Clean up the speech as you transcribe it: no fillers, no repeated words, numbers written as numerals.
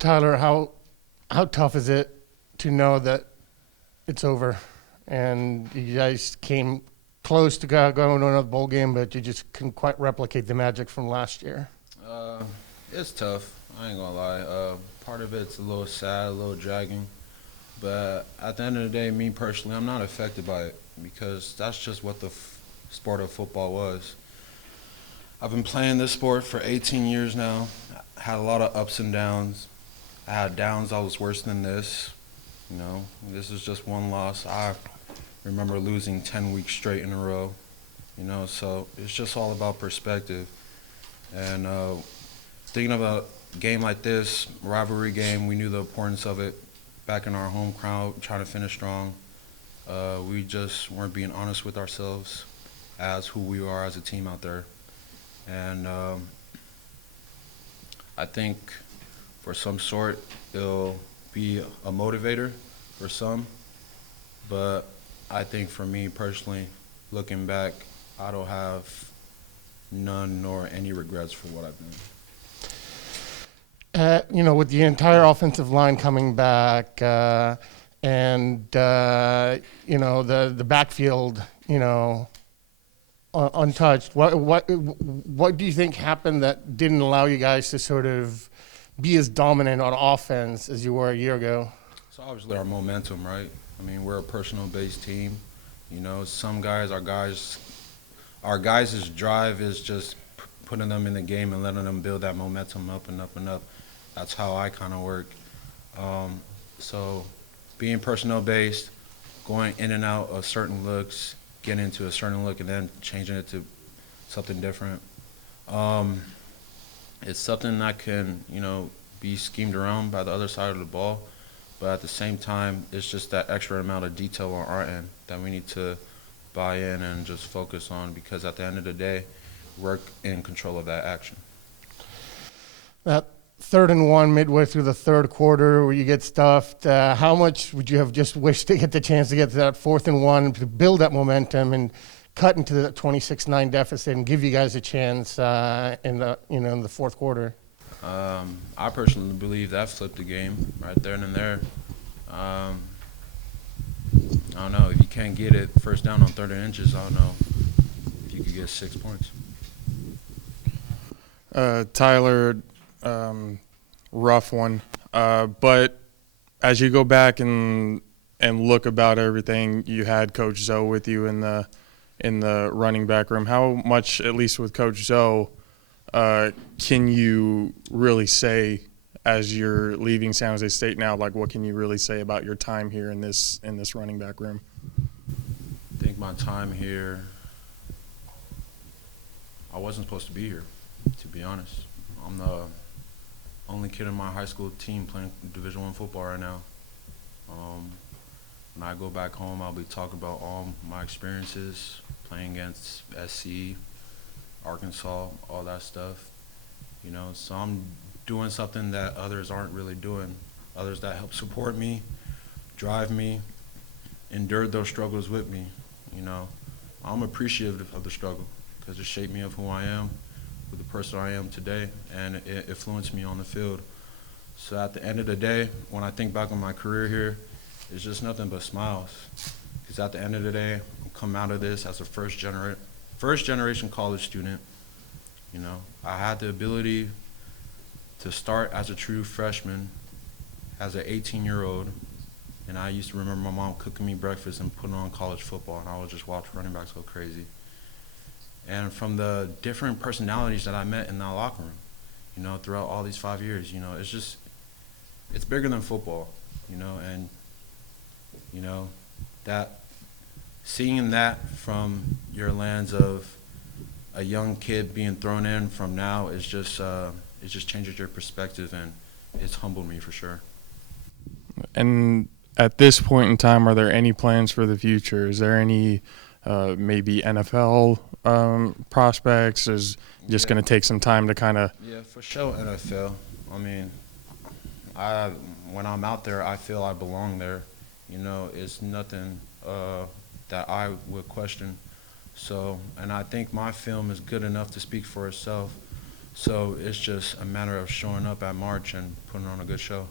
Tyler, how tough is it to know that it's over, and you guys came close to going to another bowl game, but you just couldn't quite replicate the magic from last year? Uh, it's tough. I ain't gonna lie. Part of it's a little sad, a little dragging. But at the end of the day, me personally, I'm not affected by it because that's just what the sport of football was. I've been playing this sport for 18 years now. I had a lot of ups and downs. I had downs that was worse than this. This is just one loss. I remember losing 10 weeks straight in a row. So it's just all about perspective. And thinking about a game like this, rivalry game, we knew the importance of it back in our home crowd, trying to finish strong. We just weren't being honest with ourselves as who we are as a team out there. And I think for some sort it'll be a motivator for some. But I think for me personally, looking back, I don't have none nor any regrets for what I've done. With the entire offensive line coming back, and the backfield, untouched. What do you think happened that didn't allow you guys to sort of be as dominant on offense as you were a year ago? So obviously our momentum, right? I mean, we're a personal-based team. Some guys, our guys' drive is just putting them in the game and letting them build that momentum up and up and up. That's how I kind of work. So being personnel-based, going in and out of certain looks, getting into a certain look and then changing it to something different. It's something that can, be schemed around by the other side of the ball, but at the same time, it's just that extra amount of detail on our end that we need to buy in and just focus on because at the end of the day, we're in control of that action. That 3rd and 1 midway through the third quarter where you get stuffed, how much would you have just wished to get the chance to get to that 4th and 1 to build that momentum and cut into the 26-9 deficit and give you guys a chance in the fourth quarter? I personally believe that flipped the game right there and there. I don't know, if you can't get it first down on 3rd inches, I don't know if you could get 6 points. Tyler, rough one. But as you go back and look about everything, you had Coach Zoe with you in the running back room. How much, at least with Coach Zoe, can you really say as you're leaving San Jose State now? Like, what can you really say about your time here in this running back room? I think my time here, I wasn't supposed to be here, to be honest. I'm the only kid in my high school team playing Division I football right now. When I go back home, I'll be talking about all my experiences playing against SC, Arkansas, all that stuff. So I'm doing something that others aren't really doing. Others that help support me, drive me, endured those struggles with me. I'm appreciative of the struggle because it shaped me of who I am, with the person I am today, and it influenced me on the field. So at the end of the day, when I think back on my career here, it's just nothing but smiles. Because at the end of the day, I'm coming out of this as a first generation college student. I had the ability to start as a true freshman, as an 18-year-old, and I used to remember my mom cooking me breakfast and putting on college football, and I would just watch running backs go crazy. And from the different personalities that I met in that locker room, throughout all these 5 years, it's bigger than football, and, that seeing that from your lens of a young kid being thrown in from now is just, it just changes your perspective, and it's humbled me for sure. And at this point in time, are there any plans for the future? Is there any maybe NFL prospects? Is just going to take some time to kind of? Yeah, for sure, NFL. I mean, when I'm out there, I feel I belong there. It's nothing that I would question. So, and I think my film is good enough to speak for itself. So it's just a matter of showing up at March and putting on a good show.